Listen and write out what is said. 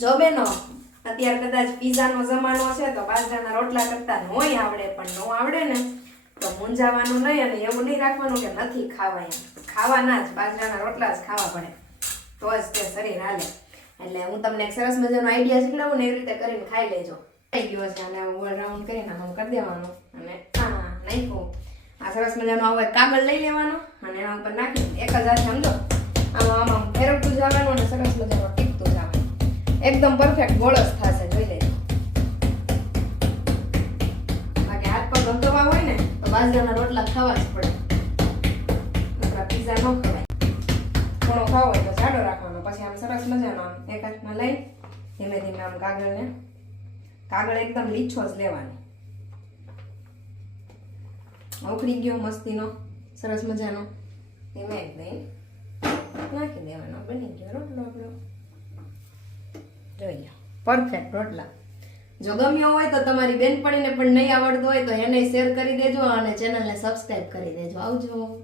જો બેનો અત્યારે કદાચ પીઝાનો જમાનો છે તો બાજરાના રોટલા કરતા નોય આવડે, પણ નો આવડે ને તો મૂંઝાવાનું નહીં અને એવું નહીં રાખવાનું કે નથી ખાવા. એમ ખાવાના જ બાજરાના રોટલા જ ખાવા પડે તો જ તે શરીર હાલે. એટલે હું તમને એક સરસ મજાનો આઈડિયા શીખડાવું ને એવી રીતે કરીને ખાઈ લેજો. થઈ ગયો છે અને ગોળ રાઉન્ડ કરીને આમ કરી દેવાનું અને નાખ્યું. આ સરસ મજાનો આવો એક કાગળ લઈ લેવાનો અને એના ઉપર નાખી એક જ હાથે સમજો આમાં આમ ફેરવતું જવાનું અને સરસ મજાનો ટીપતું જવાનું. એકદમ પરફેક્ટ ગોળ જ થશે, જોઈ લેજો. બાકી હાથ પગ ગમતવા હોય ને તો બાજરાના રોટલા ખાવા જ પડે. પીઝા ન ખવાય. થોડો ખાવો હોય તો જાડો રાખવાનો. પછી આમ સરસ મજાનો આમ એક હાથમાં લઈ ધીમે ધીમે આમ કાગળ એકદમ લીછો જ લેવાનો. ઉખડી ગયો મસ્તીનો સરસ મજાનો ધીમે દહીં નાખી દેવાનો. બની ગયો રોટલો આપણો. જોઈ લો પરફેક્ટ રોટલા. જો ગમ્યો હોય તો તમારી બેનપણીને પણ નહીં આવડતું હોય તો એને શેર કરી દેજો અને ચેનલને સબસ્ક્રાઇબ કરી દેજો. આવજો.